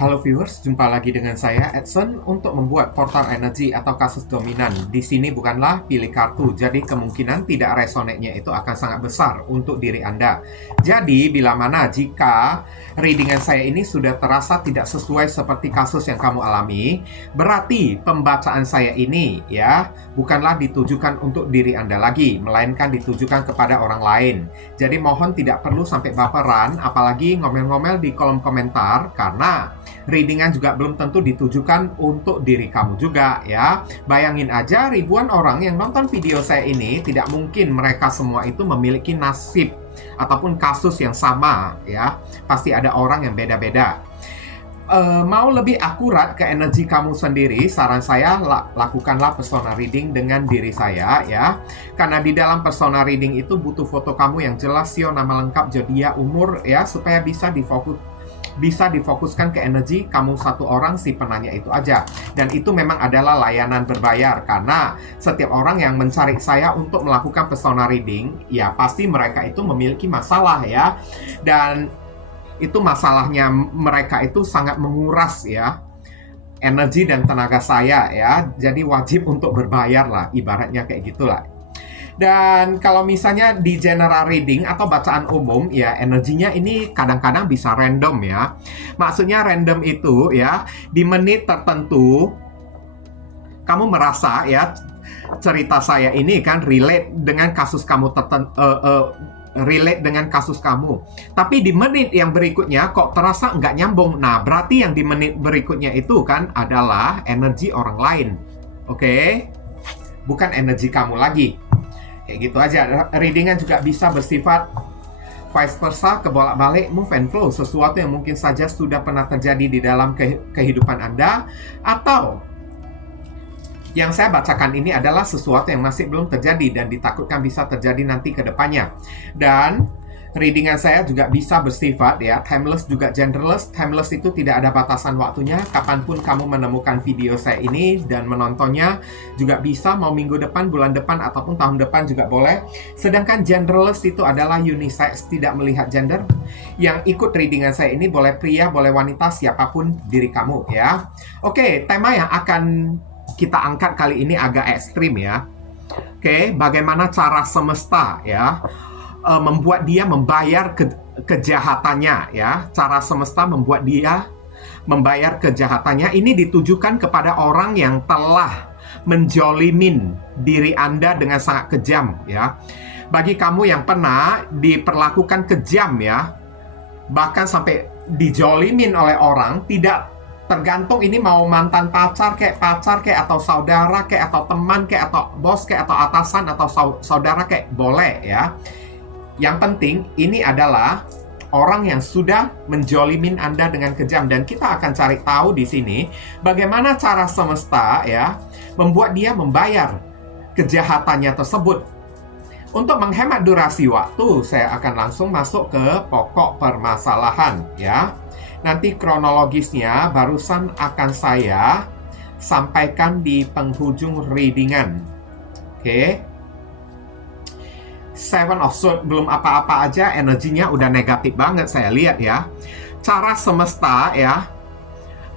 Halo viewers, jumpa lagi dengan saya Edson untuk membuat portal energi atau kasus dominan. Di sini bukanlah pilih kartu, jadi kemungkinan tidak resonate-nya itu akan sangat besar untuk diri Anda. Jadi bila mana jika readingan saya ini sudah terasa tidak sesuai seperti kasus yang kamu alami, berarti pembacaan saya ini ya bukanlah ditujukan untuk diri Anda lagi, melainkan ditujukan kepada orang lain. Jadi mohon tidak perlu sampai baperan, apalagi ngomel-ngomel di kolom komentar, karena readingan juga belum tentu ditujukan untuk diri kamu juga ya. Bayangin aja ribuan orang yang nonton video saya ini, tidak mungkin mereka semua itu memiliki nasib ataupun kasus yang sama ya. Pasti ada orang yang beda-beda. Mau lebih akurat ke energi kamu sendiri, saran saya lakukanlah persona reading dengan diri saya ya. Karena di dalam persona reading itu butuh foto kamu yang jelas, sio, nama lengkap, zodiak, umur ya, supaya bisa difokuskan ke energi kamu satu orang si penanya itu aja. Dan itu memang adalah layanan berbayar, karena setiap orang yang mencari saya untuk melakukan persona reading ya pasti mereka itu memiliki masalah ya. Dan itu masalahnya mereka itu sangat menguras ya energi dan tenaga saya ya. Jadi wajib untuk berbayar lah, ibaratnya kayak gitulah. Dan kalau misalnya di general reading atau bacaan umum ya, energinya ini kadang-kadang bisa random ya. Maksudnya random itu ya, di menit tertentu kamu merasa ya cerita saya ini kan relate dengan kasus kamu relate dengan kasus kamu. Tapi di menit yang berikutnya kok terasa nggak nyambung. Nah, berarti yang di menit berikutnya itu kan adalah energi orang lain. Oke? Bukan energi kamu lagi. Kayak gitu aja. Readingan juga bisa bersifat vice versa, kebolak-balik, move and flow. Sesuatu yang mungkin saja sudah pernah terjadi di dalam kehidupan Anda, atau yang saya bacakan ini adalah sesuatu yang masih belum terjadi dan ditakutkan bisa terjadi nanti ke depannya. Dan readingan saya juga bisa bersifat ya timeless, juga genderless. Timeless itu tidak ada batasan waktunya, kapanpun kamu menemukan video saya ini dan menontonnya juga bisa, mau minggu depan, bulan depan, ataupun tahun depan juga boleh. Sedangkan genderless itu adalah unisex, tidak melihat gender. Yang ikut readingan saya ini boleh pria, boleh wanita, siapapun diri kamu ya. Oke, tema yang akan kita angkat kali ini agak ekstrim ya. Oke, bagaimana cara semesta ya membuat dia membayar kejahatannya ya. Cara semesta membuat dia membayar kejahatannya. Ini ditujukan kepada orang yang telah menjolimin diri Anda dengan sangat kejam ya. Bagi kamu yang pernah diperlakukan kejam ya, bahkan sampai dijolimin oleh orang, tidak tergantung ini mau mantan pacar kayak atau saudara kayak atau teman kayak atau bos kayak atau atasan atau saudara kayak, boleh ya. Yang penting ini adalah orang yang sudah menjolimin Anda dengan kejam, dan kita akan cari tahu di sini bagaimana cara semesta ya membuat dia membayar kejahatannya tersebut. Untuk menghemat durasi waktu, saya akan langsung masuk ke pokok permasalahan ya. Nanti kronologisnya barusan akan saya sampaikan di penghujung readingan. Oke. Seven of Swords belum apa-apa aja energinya udah negatif banget saya lihat ya. Cara semesta ya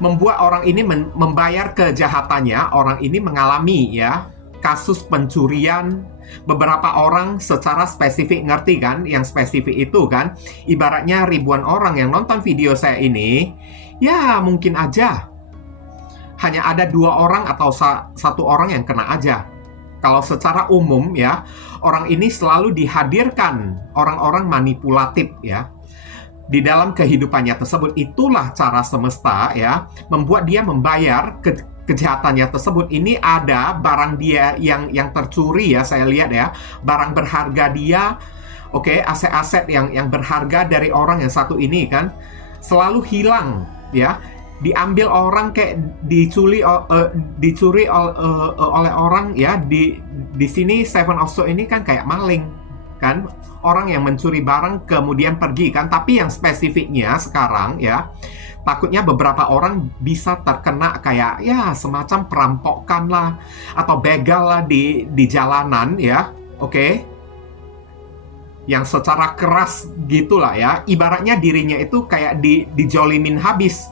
membuat orang ini membayar kejahatannya. Orang ini mengalami ya kasus pencurian. Beberapa orang secara spesifik ngerti kan, yang spesifik itu kan ibaratnya ribuan orang yang nonton video saya ini, ya mungkin aja hanya ada 2 orang atau 1 orang yang kena aja. Kalau secara umum ya, orang ini selalu dihadirkan orang-orang manipulatif ya di dalam kehidupannya tersebut. Itulah cara semesta ya membuat dia membayar kejahatannya tersebut. Ini ada barang dia yang tercuri ya, saya lihat ya, barang berharga dia, oke, aset-aset yang berharga dari orang yang satu ini kan selalu hilang ya, diambil orang kayak dicuri oleh orang ya. Di sini Seven of Swords ini kan kayak maling kan, orang yang mencuri barang kemudian pergi kan. Tapi yang spesifiknya sekarang ya, takutnya beberapa orang bisa terkena kayak ya semacam perampokan lah atau begal lah di jalanan ya, oke? Yang secara keras gitulah ya. Ibaratnya dirinya itu kayak dijolimin habis.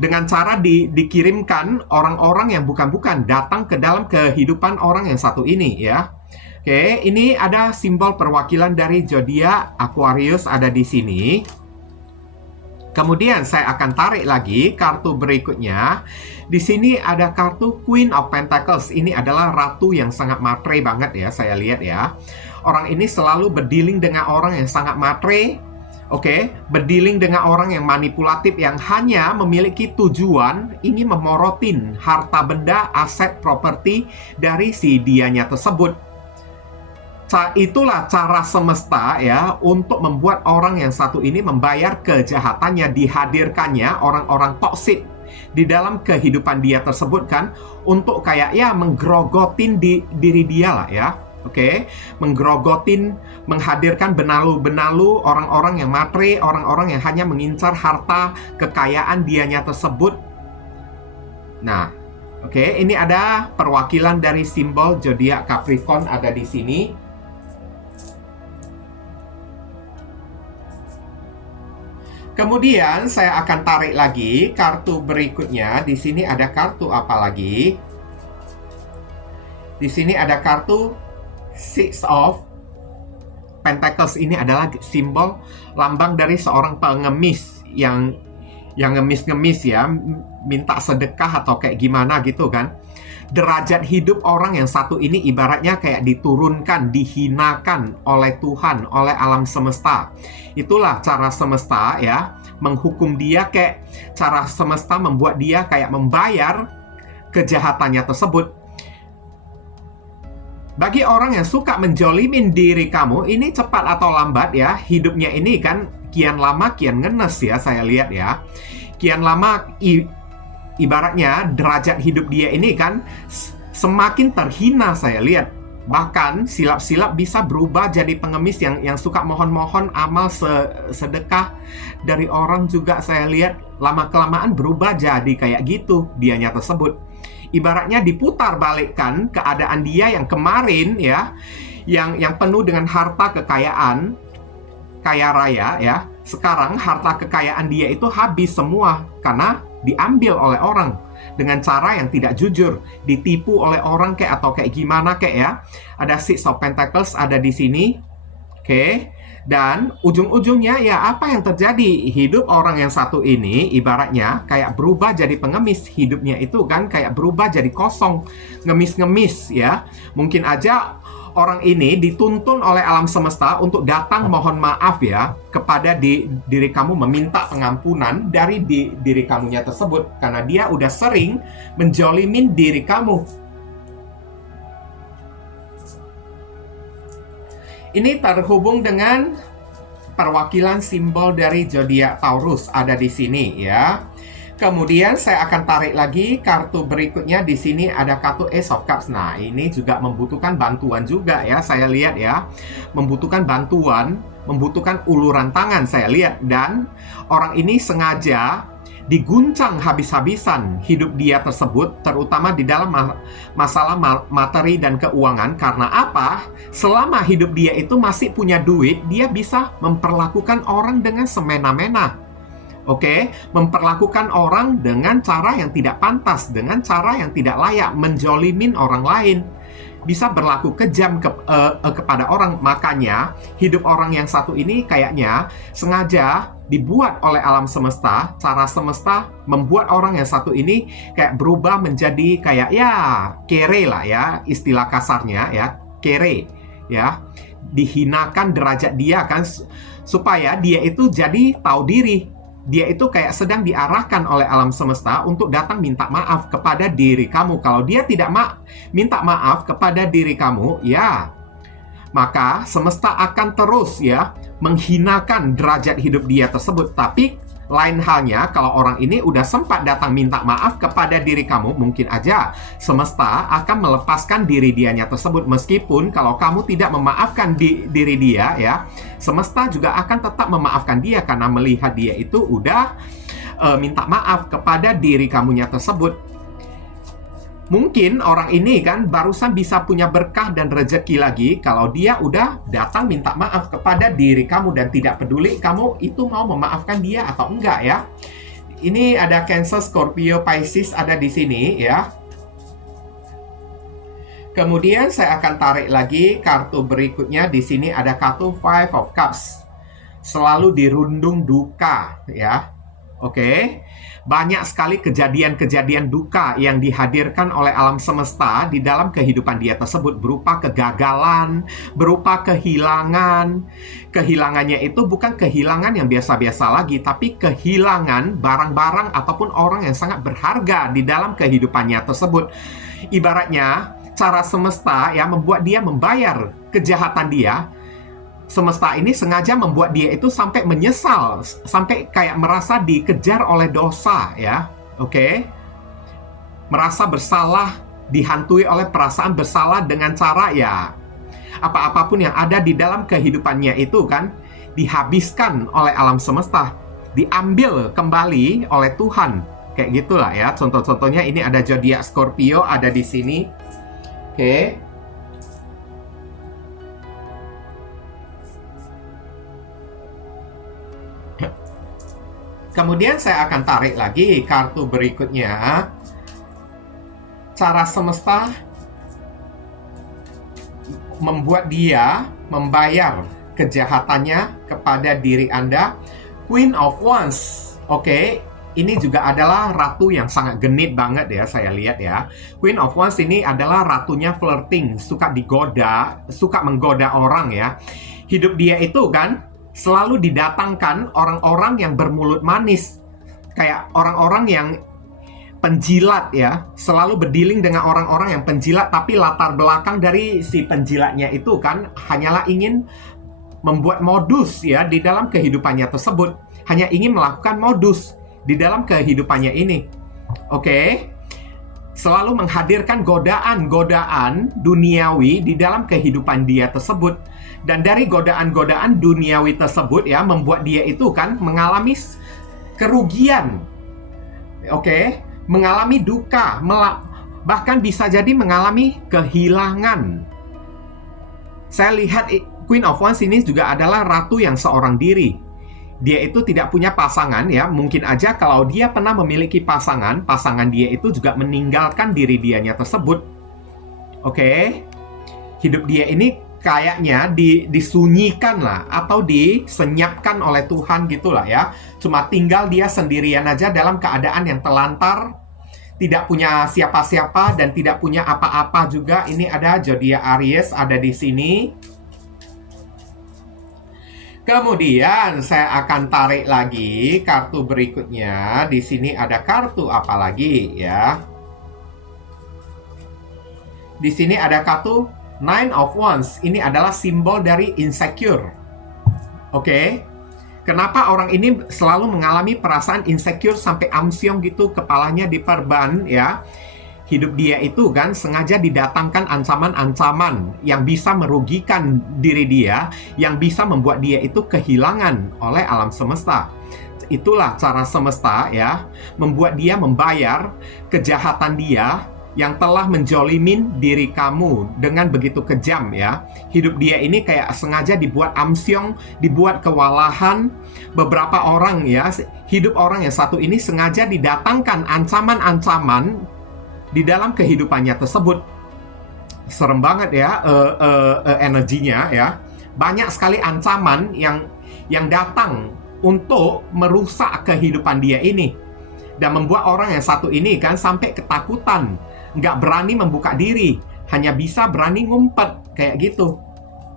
dengan cara dikirimkan orang-orang yang bukan-bukan datang ke dalam kehidupan orang yang satu ini ya. Oke, ini ada simbol perwakilan dari zodiak Aquarius ada di sini. Kemudian saya akan tarik lagi kartu berikutnya. Di sini ada kartu Queen of Pentacles. Ini adalah ratu yang sangat matre banget ya, saya lihat ya. Orang ini selalu berdealing dengan orang yang sangat matre. Oke, berdealing dengan orang yang manipulatif yang hanya memiliki tujuan ingin memorotin harta benda, aset, properti dari si dianya tersebut. Itulah cara semesta ya untuk membuat orang yang satu ini membayar kejahatannya, dihadirkannya orang-orang toksik di dalam kehidupan dia tersebut kan, untuk kayak ya menggerogotin diri dia lah ya. Oke, menggerogotin, menghadirkan benalu-benalu orang-orang yang matre, orang-orang yang hanya mengincar harta kekayaan dianya tersebut. Nah, oke, ini ada perwakilan dari simbol zodiak Capricorn ada di sini. Kemudian saya akan tarik lagi kartu berikutnya. Di sini ada kartu apa lagi? Di sini ada kartu Six of Pentacles. Ini adalah simbol lambang dari seorang pengemis yang ngemis-ngemis ya, minta sedekah atau kayak gimana gitu kan. Derajat hidup orang yang satu ini ibaratnya kayak diturunkan, dihinakan oleh Tuhan, oleh alam semesta. Itulah cara semesta ya, menghukum dia, kayak cara semesta membuat dia kayak membayar kejahatannya tersebut. Bagi orang yang suka menjolimin diri kamu, ini cepat atau lambat ya, hidupnya ini kan kian lama kian ngenes ya, saya lihat ya. Kian lama ibaratnya derajat hidup dia ini kan semakin terhina, saya lihat. Bahkan silap-silap bisa berubah jadi pengemis yang suka mohon-mohon amal sedekah dari orang juga, saya lihat. Lama-kelamaan berubah jadi kayak gitu dianya tersebut. Ibaratnya diputar balikkan keadaan dia yang kemarin ya, yang penuh dengan harta kekayaan, kaya raya ya. Sekarang harta kekayaan dia itu habis semua karena diambil oleh orang dengan cara yang tidak jujur, ditipu oleh orang kayak atau kayak gimana kayak ya. Ada Six of Pentacles ada di sini. Oke. Dan ujung-ujungnya ya apa yang terjadi? Hidup orang yang satu ini ibaratnya kayak berubah jadi pengemis. Hidupnya itu kan kayak berubah jadi kosong, ngemis-ngemis ya. Mungkin aja orang ini dituntun oleh alam semesta untuk datang mohon maaf ya kepada diri kamu, meminta pengampunan dari diri kamunya tersebut karena dia udah sering menjolimin diri kamu. Ini terhubung dengan perwakilan simbol dari zodiak Taurus ada di sini ya. Kemudian saya akan tarik lagi kartu berikutnya. Di sini ada kartu Ace of Cups. Nah, ini juga membutuhkan bantuan juga ya, saya lihat ya. Membutuhkan bantuan, membutuhkan uluran tangan saya lihat. Dan orang ini sengaja diguncang habis-habisan hidup dia tersebut, terutama di dalam masalah materi dan keuangan. Karena apa? Selama hidup dia itu masih punya duit, dia bisa memperlakukan orang dengan semena-mena. Oke, memperlakukan orang dengan cara yang tidak pantas, dengan cara yang tidak layak, menjolimin orang lain, bisa berlaku kejam kepada orang. Makanya hidup orang yang satu ini kayaknya sengaja dibuat oleh alam semesta. Cara semesta membuat orang yang satu ini kayak berubah menjadi kayak ya kere lah ya, istilah kasarnya ya, kere ya, dihinakan derajat dia kan, supaya dia itu jadi tahu diri. Dia itu kayak sedang diarahkan oleh alam semesta untuk datang minta maaf kepada diri kamu. Kalau dia tidak minta maaf kepada diri kamu, ya maka semesta akan terus ya menghinakan derajat hidup dia tersebut. Tapi lain halnya kalau orang ini udah sempat datang minta maaf kepada diri kamu, mungkin aja semesta akan melepaskan diri dianya tersebut. Meskipun kalau kamu tidak memaafkan diri dia ya, semesta juga akan tetap memaafkan dia karena melihat dia itu udah minta maaf kepada diri kamunya tersebut. Mungkin orang ini kan barusan bisa punya berkah dan rezeki lagi kalau dia udah datang minta maaf kepada diri kamu dan tidak peduli kamu itu mau memaafkan dia atau enggak ya. ini ada Cancer, Scorpio, Pisces ada di sini ya. Kemudian saya akan tarik lagi kartu berikutnya. Di sini ada kartu Five of Cups. Selalu dirundung duka ya. Oke. Banyak sekali kejadian-kejadian duka yang dihadirkan oleh alam semesta di dalam kehidupan dia tersebut, berupa kegagalan, berupa kehilangan. Kehilangannya itu bukan kehilangan yang biasa-biasa lagi, tapi kehilangan barang-barang ataupun orang yang sangat berharga di dalam kehidupannya tersebut. Ibaratnya cara semesta ya membuat dia membayar kejahatan dia. Semesta ini sengaja membuat dia itu sampai menyesal, sampai kayak merasa dikejar oleh dosa ya. Oke. Merasa bersalah, dihantui oleh perasaan bersalah dengan cara ya apa-apapun yang ada di dalam kehidupannya itu kan dihabiskan oleh alam semesta, diambil kembali oleh Tuhan. Kayak gitulah ya. Contoh-contohnya ini ada zodiak Scorpio ada di sini. Oke. Kemudian saya akan tarik lagi kartu berikutnya. Cara semesta membuat dia membayar kejahatannya kepada diri Anda. Queen of Wands. Oke, ini juga adalah ratu yang sangat genit banget ya, saya lihat ya. Queen of Wands ini adalah ratunya flirting, suka digoda, suka menggoda orang ya. Hidup dia itu kan selalu didatangkan orang-orang yang bermulut manis, kayak orang-orang yang penjilat ya, selalu berdealing dengan orang-orang yang penjilat, tapi latar belakang dari si penjilatnya itu kan hanyalah ingin membuat modus ya di dalam kehidupannya tersebut, hanya ingin melakukan modus di dalam kehidupannya ini. Oke. Selalu menghadirkan godaan-godaan duniawi di dalam kehidupan dia tersebut. Dan dari godaan-godaan duniawi tersebut ya membuat dia itu kan mengalami kerugian. Oke, mengalami duka, bahkan bisa jadi mengalami kehilangan. Saya lihat Queen of Wands ini juga adalah ratu yang seorang diri. Dia itu tidak punya pasangan ya. Mungkin aja kalau dia pernah memiliki pasangan, pasangan dia itu juga meninggalkan diri dianya tersebut. Oke. Hidup dia ini kayaknya disunyikan lah, atau disenyapkan oleh Tuhan gitulah ya. Cuma tinggal dia sendirian aja dalam keadaan yang telantar, tidak punya siapa-siapa dan tidak punya apa-apa juga. Ini ada zodiak Aries ada di sini. Kemudian saya akan tarik lagi kartu berikutnya. Di sini ada kartu apa lagi ya? Di sini ada kartu Nine of Wands. Ini adalah simbol dari insecure. Oke. Kenapa orang ini selalu mengalami perasaan insecure sampai amsyong gitu, kepalanya diperban ya? Hidup dia itu kan sengaja didatangkan ancaman-ancaman yang bisa merugikan diri dia, yang bisa membuat dia itu kehilangan oleh alam semesta. Itulah cara semesta ya, membuat dia membayar kejahatan dia yang telah menjolimin diri kamu dengan begitu kejam ya. Hidup dia ini kayak sengaja dibuat amsyong, dibuat kewalahan. Beberapa orang ya, hidup orang yang satu ini sengaja didatangkan ancaman-ancaman di dalam kehidupannya tersebut. Serem banget ya energinya ya. Banyak sekali ancaman yang datang untuk merusak kehidupan dia ini, dan membuat orang yang satu ini kan sampai ketakutan, nggak berani membuka diri, hanya bisa berani ngumpet kayak gitu.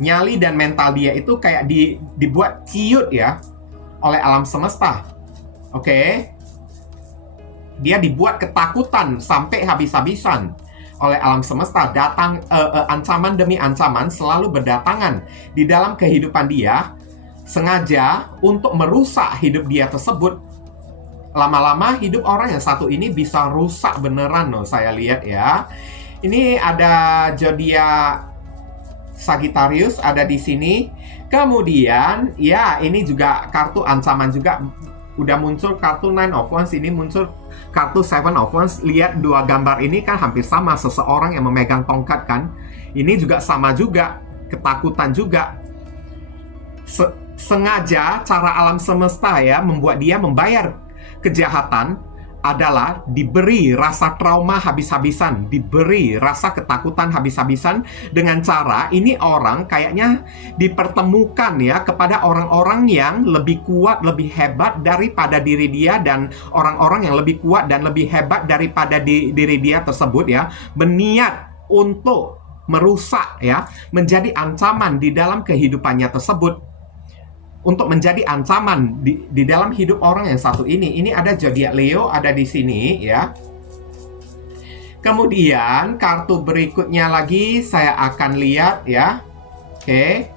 Nyali dan mental dia itu kayak dibuat ciut ya oleh alam semesta. Oke. Dia dibuat ketakutan sampai habis-habisan oleh alam semesta. Datang ancaman demi ancaman selalu berdatangan di dalam kehidupan dia, sengaja untuk merusak hidup dia tersebut. Lama-lama hidup orang yang satu ini bisa rusak beneran loh, saya lihat ya. Ini ada zodiak Sagittarius ada di sini. Kemudian ya ini juga kartu ancaman juga. Udah muncul kartu Nine of Wands, ini muncul kartu Seven of Wands. Lihat dua gambar ini kan hampir sama, seseorang yang memegang tongkat kan. Ini juga sama juga, ketakutan juga. Sengaja cara alam semesta ya membuat dia membayar kejahatan adalah diberi rasa trauma habis-habisan, diberi rasa ketakutan habis-habisan dengan cara ini orang kayaknya dipertemukan ya kepada orang-orang yang lebih kuat, lebih hebat daripada diri dia, dan orang-orang yang lebih kuat dan lebih hebat daripada diri dia tersebut ya, berniat untuk merusak ya, menjadi ancaman di dalam kehidupannya tersebut, untuk menjadi ancaman di dalam hidup orang yang satu ini. Ini ada zodiak Leo ada di sini ya. Kemudian kartu berikutnya lagi saya akan lihat ya. Oke.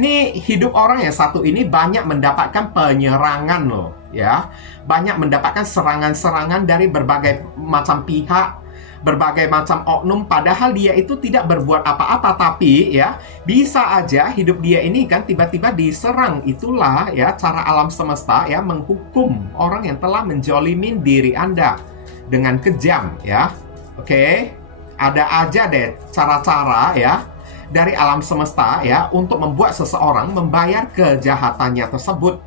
Ini hidup orang yang satu ini banyak mendapatkan penyerangan loh ya. Banyak mendapatkan serangan-serangan dari berbagai macam pihak, berbagai macam oknum, padahal dia itu tidak berbuat apa-apa, tapi ya bisa aja hidup dia ini kan tiba-tiba diserang. Itulah ya cara alam semesta ya menghukum orang yang telah menjolimin diri Anda dengan kejam ya. Oke, ada aja deh cara-cara ya dari alam semesta ya untuk membuat seseorang membayar kejahatannya tersebut.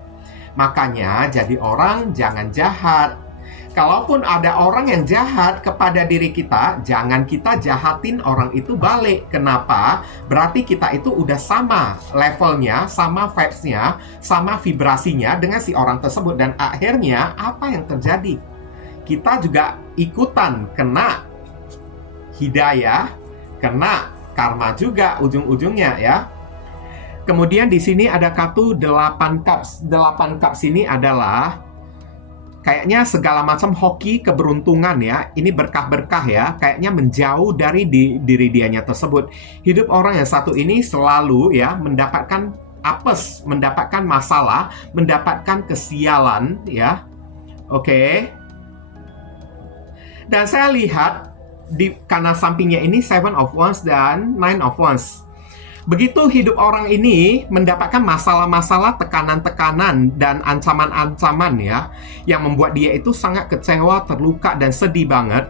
Makanya jadi orang jangan jahat. Kalaupun ada orang yang jahat kepada diri kita, jangan kita jahatin orang itu balik. Kenapa? Berarti kita itu udah sama levelnya, sama vibes-nya, sama vibrasinya dengan si orang tersebut. Dan akhirnya apa yang terjadi? Kita juga ikutan kena hidayah, kena karma juga ujung-ujungnya ya. Kemudian di sini ada kartu 8 cups. 8 cups ini adalah kayaknya segala macam hoki keberuntungan ya. Ini berkah-berkah ya. Kayaknya menjauh dari diri dianya tersebut. Hidup orang yang satu ini selalu ya mendapatkan apes, mendapatkan masalah, mendapatkan kesialan ya. Oke. Dan saya lihat di kanan sampingnya ini 7 of Wands dan 9 of Wands. Begitu hidup orang ini mendapatkan masalah-masalah, tekanan-tekanan, dan ancaman-ancaman ya, yang membuat dia itu sangat kecewa, terluka, dan sedih banget.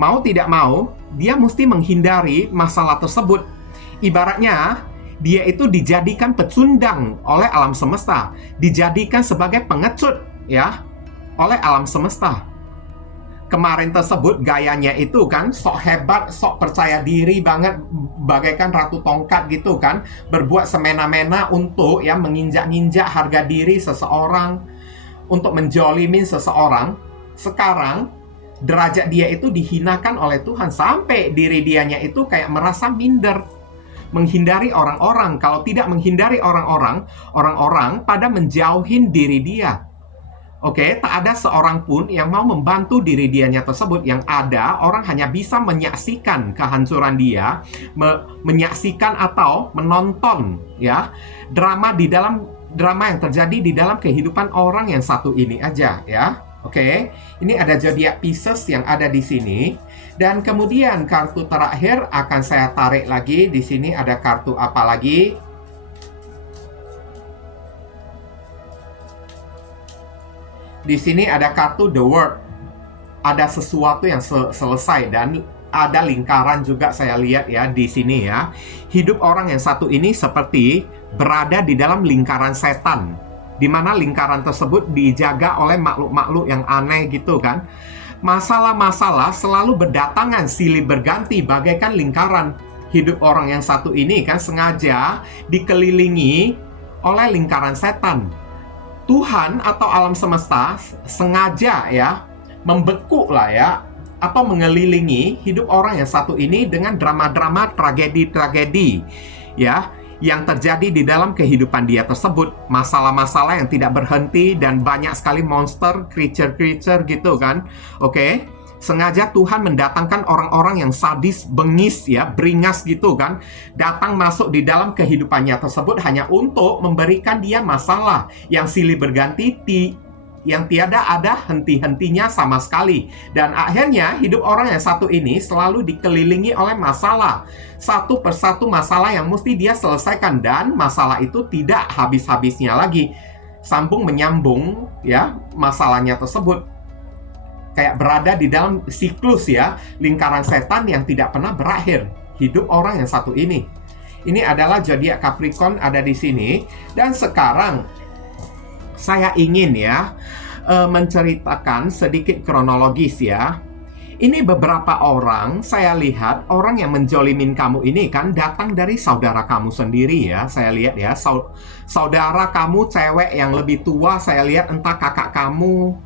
Mau tidak mau, dia mesti menghindari masalah tersebut. Ibaratnya, dia itu dijadikan pecundang oleh alam semesta, dijadikan sebagai pengecut ya, oleh alam semesta. Kemarin tersebut gayanya itu kan sok hebat, sok percaya diri banget, bagaikan ratu tongkat gitu kan, berbuat semena-mena untuk ya menginjak-injak harga diri seseorang, untuk menjolimin seseorang. Sekarang derajat dia itu dihinakan oleh Tuhan, sampai diri dianya itu kayak merasa minder, menghindari orang-orang. Kalau tidak menghindari orang-orang, orang-orang pada menjauhin diri dia. Oke, tak ada seorang pun yang mau membantu diri dianya tersebut. Yang ada, orang hanya bisa menyaksikan kehancuran dia, menyaksikan atau menonton ya drama yang terjadi di dalam kehidupan orang yang satu ini aja ya. Oke, ini ada zodiak Pisces yang ada di sini. Dan kemudian kartu terakhir akan saya tarik lagi. Di sini ada kartu apa lagi? Di sini ada kartu The World. Ada sesuatu yang selesai, dan ada lingkaran juga saya lihat ya di sini ya. Hidup orang yang satu ini seperti berada di dalam lingkaran setan, di mana lingkaran tersebut dijaga oleh makhluk-makhluk yang aneh gitu kan. Masalah-masalah selalu berdatangan silih berganti bagaikan lingkaran. Hidup orang yang satu ini kan sengaja dikelilingi oleh lingkaran setan. Tuhan atau alam semesta sengaja ya membekuk lah ya, atau mengelilingi hidup orang yang satu ini dengan drama-drama, tragedi-tragedi ya yang terjadi di dalam kehidupan dia tersebut. Masalah-masalah yang tidak berhenti dan banyak sekali monster, creature-creature gitu kan. Oke. Sengaja Tuhan mendatangkan orang-orang yang sadis, bengis ya, beringas gitu kan, datang masuk di dalam kehidupannya tersebut hanya untuk memberikan dia masalah yang silih berganti, yang tiada ada henti-hentinya sama sekali. Dan akhirnya hidup orang yang satu ini selalu dikelilingi oleh masalah, satu persatu masalah yang mesti dia selesaikan, dan masalah itu tidak habis-habisnya lagi, sambung menyambung ya masalahnya tersebut. Kayak berada di dalam siklus ya, lingkaran setan yang tidak pernah berakhir. Hidup orang yang satu ini. Ini adalah zodiak Capricorn ada di sini. Dan sekarang saya ingin ya menceritakan sedikit kronologis ya. Ini beberapa orang, saya lihat orang yang menjolimin kamu ini kan datang dari saudara kamu sendiri ya. Saya lihat ya, saudara kamu cewek yang lebih tua, saya lihat entah kakak kamu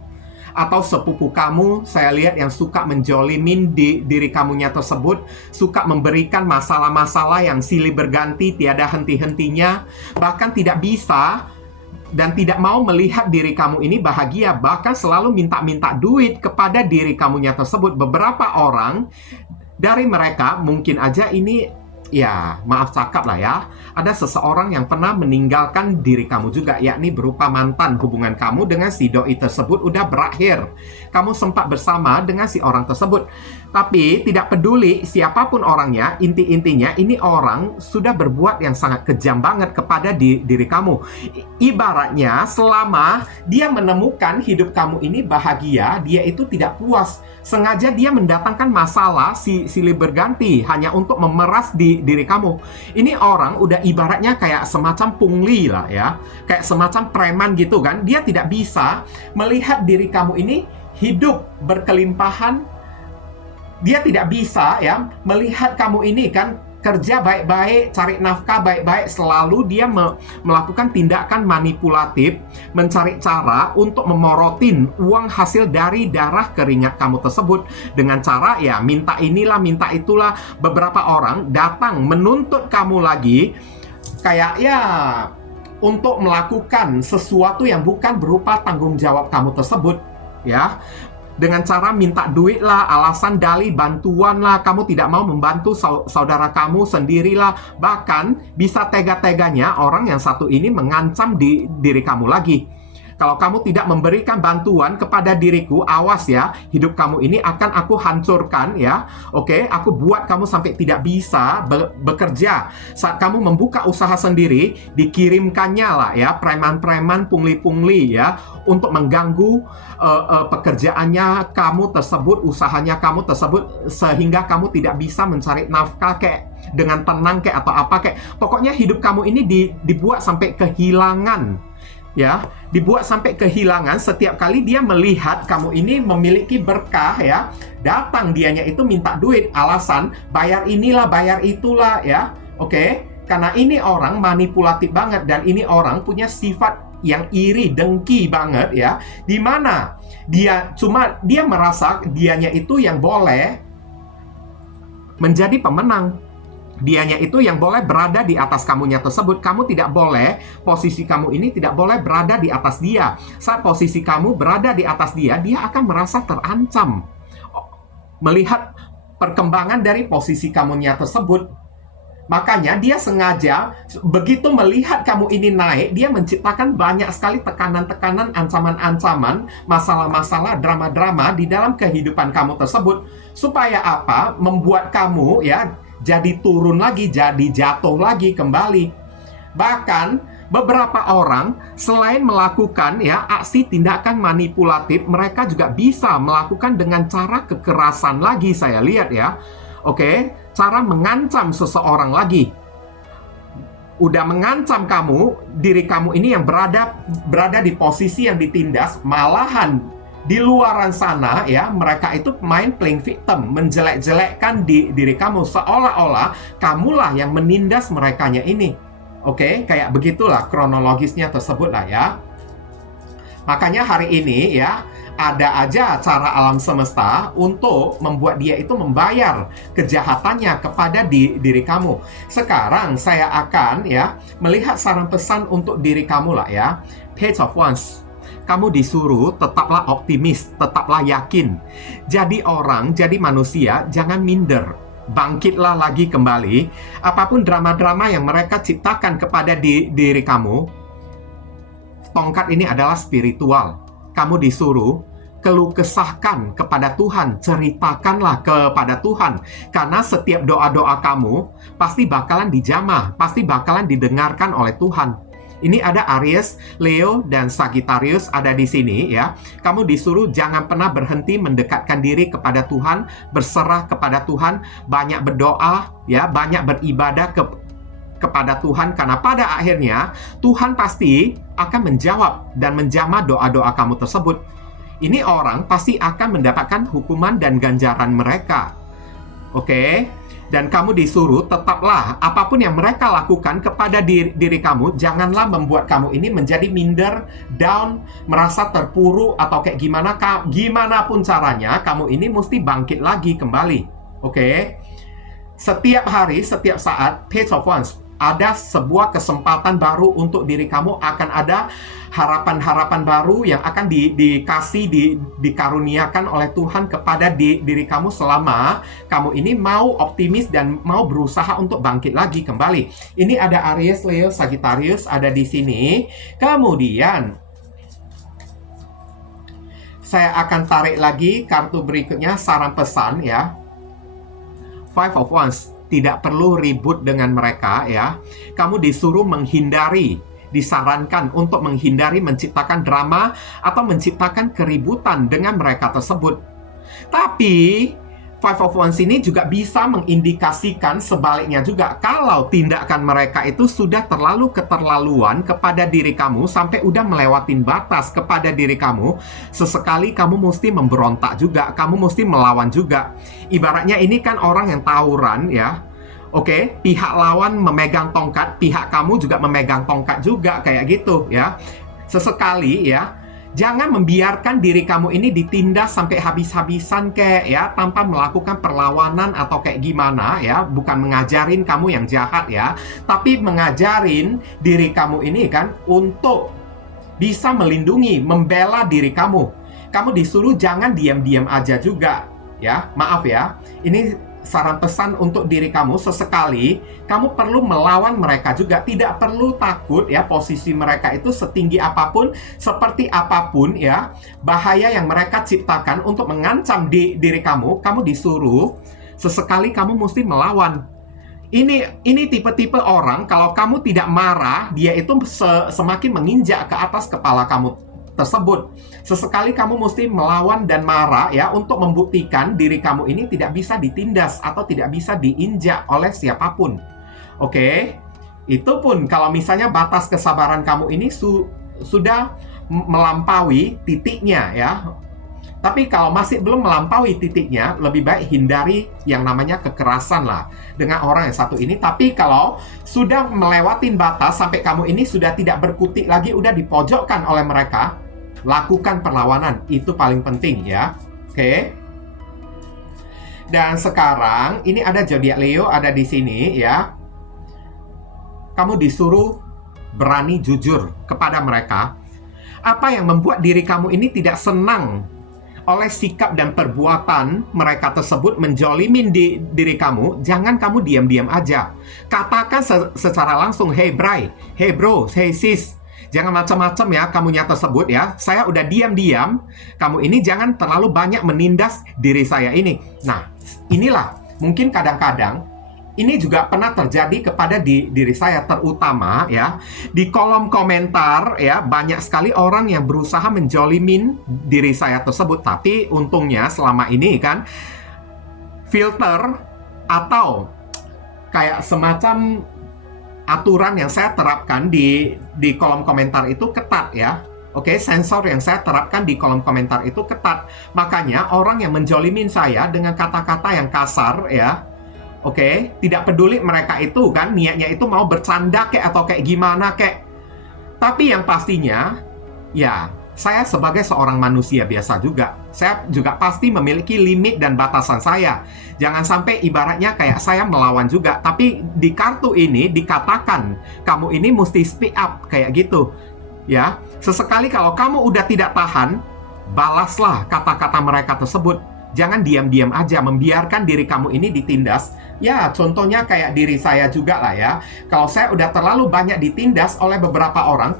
atau sepupu kamu, saya lihat yang suka menjolimin diri kamunya tersebut, suka memberikan masalah-masalah yang silih berganti, tiada henti-hentinya, bahkan tidak bisa dan tidak mau melihat diri kamu ini bahagia, bahkan selalu minta-minta duit kepada diri kamunya tersebut. Beberapa orang dari mereka mungkin aja ini, ya maaf cakap lah ya, ada seseorang yang pernah meninggalkan diri kamu juga, yakni berupa mantan. Hubungan kamu dengan si doi tersebut udah berakhir. Kamu sempat bersama dengan si orang tersebut, tapi tidak peduli siapapun orangnya, intinya ini orang sudah berbuat yang sangat kejam banget kepada diri kamu. Ibaratnya selama dia menemukan hidup kamu ini bahagia, dia itu tidak puas. Sengaja dia mendatangkan masalah silih berganti hanya untuk memeras diri kamu. Ini orang udah ibaratnya kayak semacam pungli lah ya, kayak semacam preman gitu kan. Dia tidak bisa melihat diri kamu ini hidup berkelimpahan. Dia tidak bisa ya melihat kamu ini kan kerja baik-baik, cari nafkah baik-baik. Selalu dia melakukan tindakan manipulatif, mencari cara untuk memorotin uang hasil dari darah keringat kamu tersebut dengan cara ya minta inilah, minta itulah. Beberapa orang datang menuntut kamu lagi kayak ya untuk melakukan sesuatu yang bukan berupa tanggung jawab kamu tersebut ya. Dengan cara minta duit lah, alasan dalih bantuan lah, kamu tidak mau membantu saudara kamu sendirilah. Bahkan bisa tega-teganya orang yang satu ini mengancam diri kamu lagi. Kalau kamu tidak memberikan bantuan kepada diriku, awas ya, hidup kamu ini akan aku hancurkan ya. Oke, aku buat kamu sampai tidak bisa bekerja. Saat kamu membuka usaha sendiri, dikirimkannya lah ya preman-preman, pungli-pungli ya untuk mengganggu pekerjaannya kamu tersebut, usahanya kamu tersebut, sehingga kamu tidak bisa mencari nafkah kayak dengan tenang kayak atau apa kayak. Pokoknya hidup kamu ini dibuat sampai kehilangan. Ya, dibuat sampai kehilangan setiap kali dia melihat kamu ini memiliki berkah ya. Datang dianya itu minta duit, alasan bayar inilah, bayar itulah ya. Oke, karena ini orang manipulatif banget dan ini orang punya sifat yang iri, dengki banget ya. Dimana dia merasa dianya itu yang boleh menjadi pemenang. Dianya itu yang boleh berada di atas kamunya tersebut. Kamu tidak boleh, posisi kamu ini tidak boleh berada di atas dia. Saat posisi kamu berada di atas dia, dia akan merasa terancam melihat perkembangan dari posisi kamunya tersebut. Makanya dia sengaja begitu melihat kamu ini naik, dia menciptakan banyak sekali tekanan-tekanan, ancaman-ancaman, masalah-masalah, drama-drama di dalam kehidupan kamu tersebut. Supaya apa? Membuat kamu ya jadi turun lagi, jadi jatuh lagi kembali. Bahkan beberapa orang selain melakukan ya aksi tindakan manipulatif, mereka juga bisa melakukan dengan cara kekerasan lagi, saya lihat ya. Oke, cara mengancam seseorang lagi. Udah mengancam kamu, diri kamu ini yang berada di posisi yang ditindas, malahan di luaran sana ya, mereka itu main playing victim, menjelek-jelekkan diri kamu seolah-olah kamulah yang menindas merekanya ini. Oke, kayak begitulah kronologisnya tersebut lah ya. Makanya hari ini ya, ada aja cara alam semesta untuk membuat dia itu membayar kejahatannya kepada diri kamu. Sekarang saya akan ya melihat saran pesan untuk diri kamu lah ya. Page of Wands. Kamu disuruh tetaplah optimis, tetaplah yakin. Jadi orang, jadi manusia, jangan minder. Bangkitlah lagi kembali. Apapun drama-drama yang mereka ciptakan kepada diri kamu, tongkat ini adalah spiritual. Kamu disuruh keluh kesahkan kepada Tuhan, ceritakanlah kepada Tuhan. Karena setiap doa-doa kamu pasti bakalan dijamah, pasti bakalan didengarkan oleh Tuhan. Ini ada Aries, Leo, dan Sagittarius ada di sini ya. Kamu disuruh jangan pernah berhenti mendekatkan diri kepada Tuhan, berserah kepada Tuhan, banyak berdoa ya, banyak beribadah kepada Tuhan, karena pada akhirnya Tuhan pasti akan menjawab dan menjamah doa-doa kamu tersebut. Ini orang pasti akan mendapatkan hukuman dan ganjaran mereka. Oke? Dan kamu disuruh tetaplah apapun yang mereka lakukan kepada diri kamu, janganlah membuat kamu ini menjadi minder, down, merasa terpuruk atau kayak gimana pun caranya, kamu ini mesti bangkit lagi kembali. Oke? Setiap hari, setiap saat, Page of Wands, ada sebuah kesempatan baru untuk diri kamu, akan ada harapan-harapan baru yang akan dikasih, dikaruniakan oleh Tuhan kepada diri kamu selama kamu ini mau optimis dan mau berusaha untuk bangkit lagi kembali. Ini ada Aries, Leo, Sagittarius ada di sini. Kemudian saya akan tarik lagi kartu berikutnya, saran pesan ya. Five of Wands, tidak perlu ribut dengan mereka ya. Kamu disuruh menghindari, disarankan untuk menghindari menciptakan drama atau menciptakan keributan dengan mereka tersebut. Tapi Five of Wands ini juga bisa mengindikasikan sebaliknya juga, kalau tindakan mereka itu sudah terlalu keterlaluan kepada diri kamu sampai udah melewatin batas kepada diri kamu, sesekali kamu mesti memberontak juga, kamu mesti melawan juga. Ibaratnya ini kan orang yang tawuran ya. Oke, pihak lawan memegang tongkat, pihak kamu juga memegang tongkat juga, kayak gitu ya. Sesekali ya, jangan membiarkan diri kamu ini ditindas sampai habis-habisan kayak ya, tanpa melakukan perlawanan atau kayak gimana ya. Bukan mengajarin kamu yang jahat ya, tapi mengajarin diri kamu ini kan untuk bisa melindungi, membela diri kamu. Kamu disuruh jangan diam-diam aja juga ya. Maaf ya, ini saran pesan untuk diri kamu, sesekali kamu perlu melawan mereka juga. Tidak perlu takut ya, posisi mereka itu setinggi apapun, seperti apapun ya, bahaya yang mereka ciptakan untuk mengancam diri kamu, kamu disuruh sesekali kamu mesti melawan. Ini tipe-tipe orang, kalau kamu tidak marah, dia itu semakin menginjak ke atas kepala kamu tersebut. Sesekali kamu mesti melawan dan marah ya, untuk membuktikan diri kamu ini tidak bisa ditindas atau tidak bisa diinjak oleh siapapun. Oke? Itu pun kalau misalnya batas kesabaran kamu ini sudah melampaui titiknya ya. Tapi kalau masih belum melampaui titiknya, lebih baik hindari yang namanya kekerasan lah dengan orang yang satu ini. Tapi kalau sudah melewatin batas sampai kamu ini sudah tidak berkutik lagi, udah dipojokkan oleh mereka, lakukan perlawanan. Itu paling penting ya. Oke. Dan sekarang ini ada zodiak Leo ada di sini ya. Kamu disuruh berani jujur kepada mereka. Apa yang membuat diri kamu ini tidak senang oleh sikap dan perbuatan mereka tersebut menjolimin diri kamu, jangan kamu diam-diam aja. Katakan secara langsung, hey bray, hey bro, hey sis. Jangan macam-macam ya kamunya tersebut ya. Saya udah diam-diam, kamu ini jangan terlalu banyak menindas diri saya ini. Nah, inilah mungkin kadang-kadang ini juga pernah terjadi kepada diri saya, terutama ya di kolom komentar ya, banyak sekali orang yang berusaha menjolimin diri saya tersebut. Tapi untungnya selama ini kan filter atau kayak semacam aturan yang saya terapkan di kolom komentar itu ketat ya. Oke, sensor yang saya terapkan di kolom komentar itu ketat. Makanya orang yang menjolimin saya dengan kata-kata yang kasar ya, oke, tidak peduli mereka itu kan niatnya itu mau bercanda kayak atau kayak gimana kayak. Tapi yang pastinya ya, saya sebagai seorang manusia biasa juga, saya juga pasti memiliki limit dan batasan saya. Jangan sampai ibaratnya kayak saya melawan juga. Tapi di kartu ini dikatakan kamu ini mesti speak up kayak gitu ya. Sesekali kalau kamu udah tidak tahan, balaslah kata-kata mereka tersebut. Jangan diam-diam aja membiarkan diri kamu ini ditindas. Ya, contohnya kayak diri saya juga lah ya. Kalau saya udah terlalu banyak ditindas oleh beberapa orang,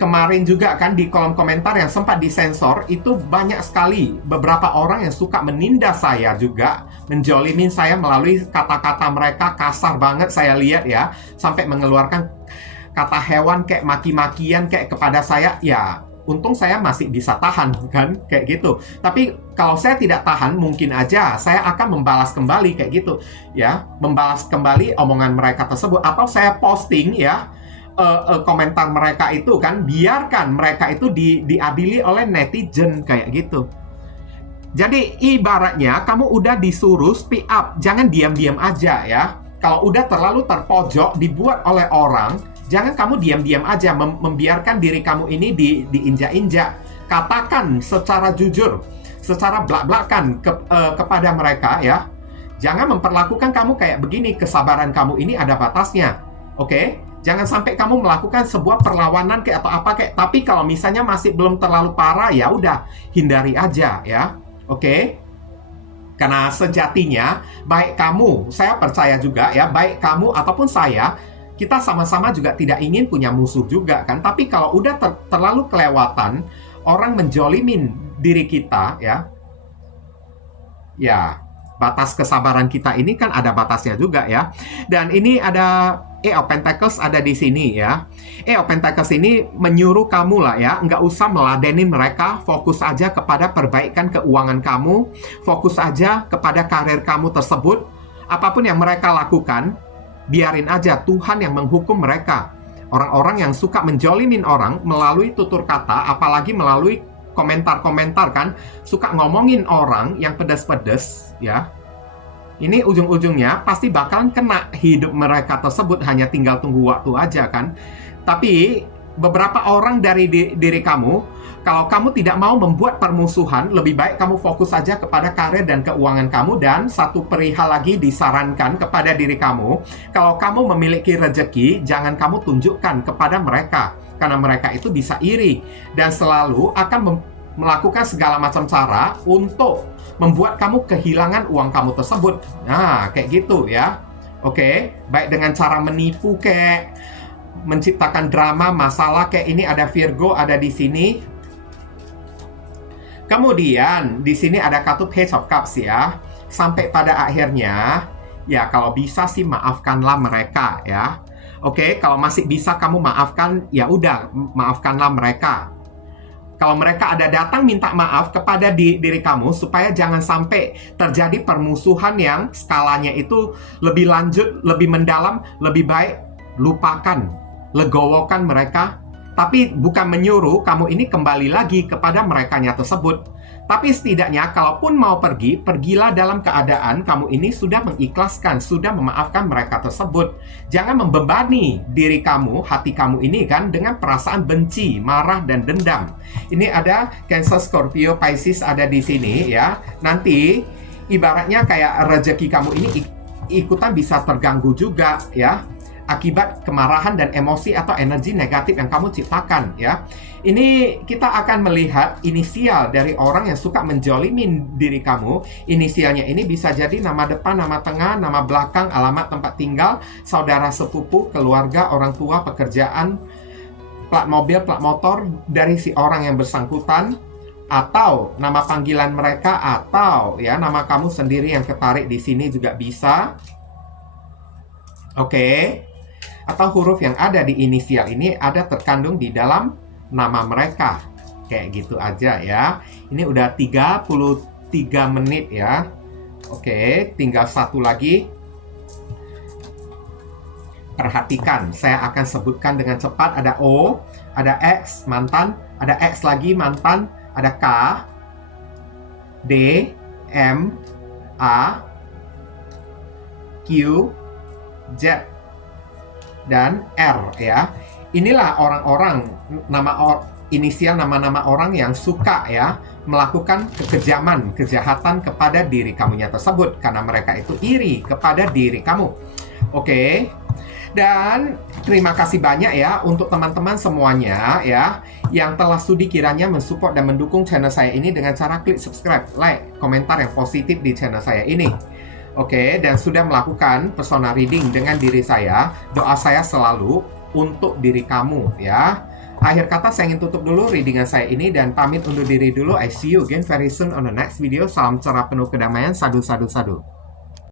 kemarin juga kan di kolom komentar yang sempat disensor, itu banyak sekali beberapa orang yang suka menindas saya juga, menjolimin saya melalui kata-kata mereka kasar banget saya lihat ya, sampai mengeluarkan kata hewan kayak maki-makian kayak kepada saya. Ya, untung saya masih bisa tahan kan kayak gitu. Tapi Kalau saya tidak tahan, mungkin aja saya akan membalas kembali kayak gitu, ya, membalas kembali omongan mereka tersebut, atau saya posting ya komentar mereka itu kan, biarkan mereka itu diadili oleh netizen kayak gitu. Jadi ibaratnya kamu udah disuruh speak up, jangan diam-diam aja ya. Kalau udah terlalu terpojok dibuat oleh orang, jangan kamu diam-diam aja membiarkan diri kamu ini diinjak-injak. Katakan secara jujur, secara belak-belakan kepada mereka ya. Jangan memperlakukan kamu kayak begini, kesabaran kamu ini ada batasnya. Oke? Jangan sampai kamu melakukan sebuah perlawanan kayak atau apa kayak, tapi kalau misalnya masih belum terlalu parah, ya udah hindari aja ya. Oke? Karena sejatinya baik kamu, saya percaya juga ya, baik kamu ataupun saya, kita sama-sama juga tidak ingin punya musuh juga kan. Tapi kalau udah terlalu kelewatan, orang menjolimin diri kita ya, ya batas kesabaran kita ini kan ada batasnya juga ya. Dan ini ada of Pentacles ada di sini ya. of Pentacles ini menyuruh kamu lah ya, nggak usah meladenin mereka, fokus aja kepada perbaikan keuangan kamu, fokus aja kepada karir kamu tersebut. Apapun yang mereka lakukan, biarin aja, Tuhan yang menghukum mereka. Orang-orang yang suka menjolimin orang melalui tutur kata, apalagi melalui komentar-komentar kan, suka ngomongin orang yang pedas-pedas ya. Ini ujung-ujungnya pasti bakalan kena hidup mereka tersebut, hanya tinggal tunggu waktu aja kan. Tapi beberapa orang dari diri kamu, kalau kamu tidak mau membuat permusuhan, lebih baik kamu fokus saja kepada karir dan keuangan kamu. Dan satu perihal lagi disarankan kepada diri kamu, kalau kamu memiliki rezeki, jangan kamu tunjukkan kepada mereka, karena mereka itu bisa iri dan selalu akan melakukan segala macam cara untuk membuat kamu kehilangan uang kamu tersebut. Nah, kayak gitu ya. Oke, baik dengan cara menipu kayak menciptakan drama, masalah kayak ini. Ada Virgo ada di sini. Kemudian di sini ada kartu Page of Cups ya. Sampai pada akhirnya ya, kalau bisa sih maafkanlah mereka ya. Oke, kalau masih bisa kamu maafkan, ya udah maafkanlah mereka. Kalau mereka ada datang minta maaf kepada diri kamu, supaya jangan sampai terjadi permusuhan yang skalanya itu lebih lanjut, lebih mendalam, lebih baik lupakan, legowokan mereka. Tapi bukan menyuruh kamu ini kembali lagi kepada merekanya tersebut. Tapi setidaknya kalaupun mau pergi, pergilah dalam keadaan kamu ini sudah mengikhlaskan, sudah memaafkan mereka tersebut. Jangan membebani diri kamu, hati kamu ini kan, dengan perasaan benci, marah, dan dendam. Ini ada Cancer, Scorpio, Pisces ada di sini ya. Nanti ibaratnya kayak rezeki kamu ini ikutan bisa terganggu juga ya, akibat kemarahan dan emosi atau energi negatif yang kamu ciptakan ya. Ini kita akan melihat inisial dari orang yang suka menjolimin diri kamu. Inisialnya ini bisa jadi nama depan, nama tengah, nama belakang, alamat tempat tinggal, saudara sepupu, keluarga, orang tua, pekerjaan, plat mobil, plat motor dari si orang yang bersangkutan, atau nama panggilan mereka, atau ya nama kamu sendiri yang ketarik di sini juga bisa. Oke. Atau huruf yang ada di inisial ini ada terkandung di dalam nama mereka. Kayak gitu aja ya. Ini udah 33 menit ya. Oke, tinggal satu lagi. Perhatikan, saya akan sebutkan dengan cepat. Ada O, ada X, mantan. Ada X lagi, mantan. Ada K, D, M, A, Q, Z, dan R ya. Inilah orang-orang, inisial nama-nama orang yang suka ya melakukan kekejaman, kejahatan kepada diri kamunya tersebut, karena mereka itu iri kepada diri kamu. Oke. Dan terima kasih banyak ya untuk teman-teman semuanya ya yang telah sudi kiranya mensupport dan mendukung channel saya ini dengan cara klik subscribe, like, komentar yang positif di channel saya ini. Oke, dan sudah melakukan personal reading dengan diri saya. Doa saya selalu untuk diri kamu ya. Akhir kata saya ingin tutup dulu readingan saya ini dan pamit undur diri dulu. I see you again very soon on the next video. Salam cerah penuh kedamaian. Sadu, sadu, sadu.